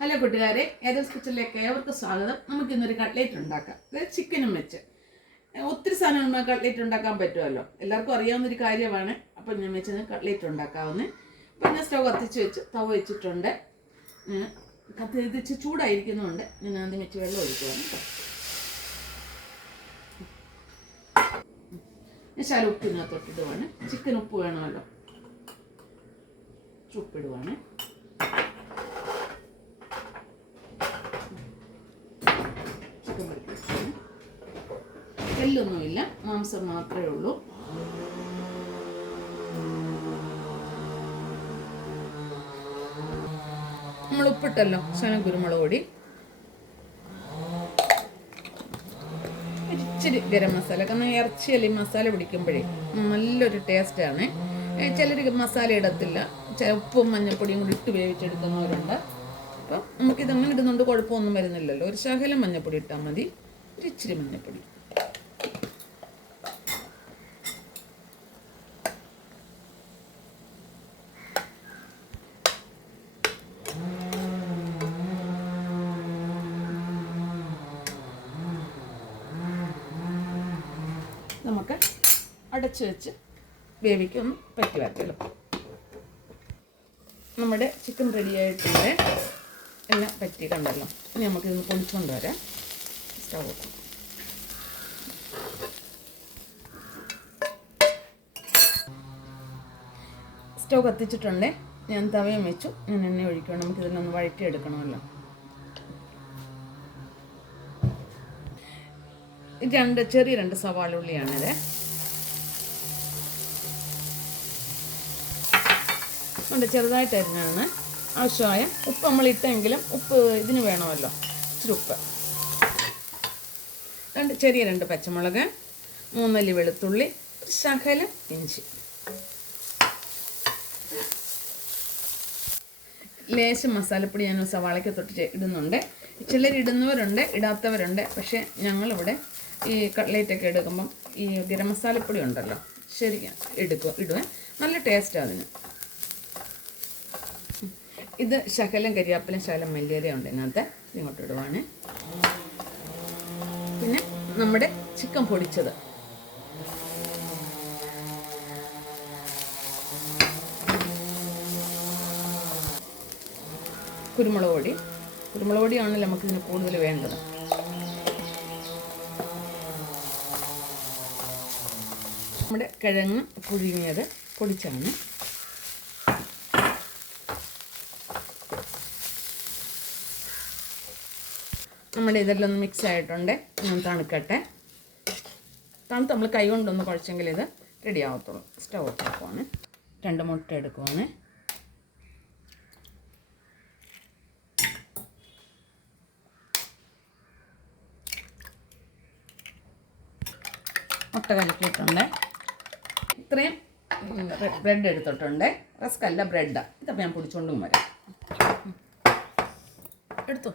Hello കൂട്ടുകാരെ, ഏതോസ് കിച്ചണിലേക്ക് ഏവർക്കും സ്വാഗതം. നമുക്ക് ഇന്നൊരു കട്ട്ലേറ്റ് ഉണ്ടാക്കാം. അതായത് ചിക്കനും വെച്ച് ഒത്തിരി സാധനങ്ങൾ നമുക്ക് കട്ട്ലേറ്റ് ഉണ്ടാക്കാൻ പറ്റുമല്ലോ, എല്ലാവർക്കും അറിയാവുന്നൊരു കാര്യമാണ്. അപ്പം ഞാൻ വെച്ച് കട്ട്ലേറ്റ് ഉണ്ടാക്കാവുന്നത്. അപ്പം ഞാൻ സ്റ്റവ് കത്തിച്ച് വെച്ച് തവ വെച്ചിട്ടുണ്ട്. കത്തിച്ച് ചൂടായിരിക്കുന്നുണ്ട്. ഞാൻ ആദ്യം വെച്ച് വെള്ളം ഒഴിക്കുവാണ്. ഞാൻ ശാല ഉപ്പിനകത്തോട്ടിടുവാണ്. ചിക്കൻ ഉപ്പ് വേണമല്ലോ, ഉപ്പിടുവാണ്. ചിക്കൻ പൊടിപ്പിച്ചാണ്. എല്ലൊന്നുമില്ല, മാംസം മാത്രമേ ഉള്ളൂ. നമ്മൾ ഉപ്പിട്ടല്ലോ, ശകലം കുരുമുളക് പൊടി, ഇച്ചിരി ഗരം മസാല. കാരണം ഇറച്ചിയല്ല ഈ മസാല പിടിക്കുമ്പോഴേ നല്ലൊരു ടേസ്റ്റാണ്. ചിലർ മസാല ഇടത്തില്ല, ഉപ്പും മഞ്ഞൾപ്പൊടിയും കൂടി ഇട്ട് വേവിച്ചെടുക്കുന്നവരുണ്ട്. അപ്പം നമുക്കിതങ്ങനെ ഇടുന്നുണ്ട് കുഴപ്പമൊന്നും വരുന്നില്ലല്ലോ. ഒരു ശകലം മഞ്ഞൾപ്പൊടി ഇട്ടാൽ മതി, ഒരു ഇച്ചിരി മഞ്ഞൾപ്പൊടി. നമുക്ക് അടച്ച് വെച്ച് വേവിക്കൊന്ന് പറ്റി വരട്ടല്ലോ. നമ്മുടെ ചിക്കൻ റെഡി ആയിട്ടുണ്ട്, എല്ലാം പറ്റി കണ്ടല്ലോ. ഇനി നമുക്കിതൊന്ന് പൊളിച്ചുകൊണ്ട് വരാം. സ്റ്റവ് കത്തിച്ചിട്ടുണ്ട്. ഞാൻ തവയും വെച്ചു, ഞാൻ എണ്ണ ഒഴിക്കണം. നമുക്കിതിനൊന്ന് വഴറ്റിയെടുക്കണമല്ലോ. ചെറിയ രണ്ട് സവാള ഉള്ളിയാണിത്. ഉണ്ട്, ചെറുതായിട്ട് അരിഞ്ഞാണ്. ആവശ്യമായ ഉപ്പ് നമ്മൾ ഇട്ടെങ്കിലും ഉപ്പ് ഇതിന് വേണമല്ലോ, ഇച്ചിരി ഉപ്പ്. രണ്ട് പച്ചമുളക്, 3 അല്ലി വെളുത്തുള്ളി, ശകലം ഇഞ്ചി, ലേശം മസാലപ്പൊടി ഞാൻ സവാളയ്ക്ക് തൊട്ട് ഇടുന്നുണ്ട്. ചിലർ ഇടുന്നവരുണ്ട്, ഇടാത്തവരുണ്ട്. പക്ഷേ ഞങ്ങളിവിടെ ഈ കട്ട്ലേറ്റൊക്കെ എടുക്കുമ്പം ഈ ഗരം മസാലപ്പൊടി ഉണ്ടല്ലോ, ശരിക്കും ഇടുവേ, നല്ല ടേസ്റ്റാണ് അതിന്. ഇത് ശകലം കരിയാപ്പിലും ശകലം മല്ലിയിലയും ഉണ്ട് ഇതിനകത്ത്, ഇങ്ങോട്ട് ഇടുവാണ്. പിന്നെ നമ്മുടെ ചിക്കൻ പൊടിച്ചത്, കുരുമുളക് പൊടിയാണല്ലോ നമുക്കിതിന് കൂടുതൽ വേണ്ടത്. നമ്മുടെ കിഴങ്ങ് പുഴുങ്ങിയത് പൊടിച്ചാണ്. നമ്മുടെ ഇതെല്ലാം ഒന്ന് മിക്സ് ആയിട്ടുണ്ട്. ഞാൻ തണുക്കട്ടെ. തണുത്ത് നമ്മൾ കൈ കൊണ്ടൊന്ന് കുഴച്ചെങ്കിൽ ഇത് റെഡി ആവത്തുള്ളൂ. സ്റ്റവ് ഓഫ് ആക്കുവാണ്. 2 മുട്ട എടുക്കുവാണ്. മുട്ട കലക്കിയിട്ടുണ്ട്. ഇത്രയും ബ്രെഡ് എടുത്തിട്ടുണ്ട്. റസ്ക് അല്ല, ബ്രെഡാണ്. ഇതപ്പോൾ ഞാൻ പൊടിച്ചുകൊണ്ടും വരാം. എടുത്തു.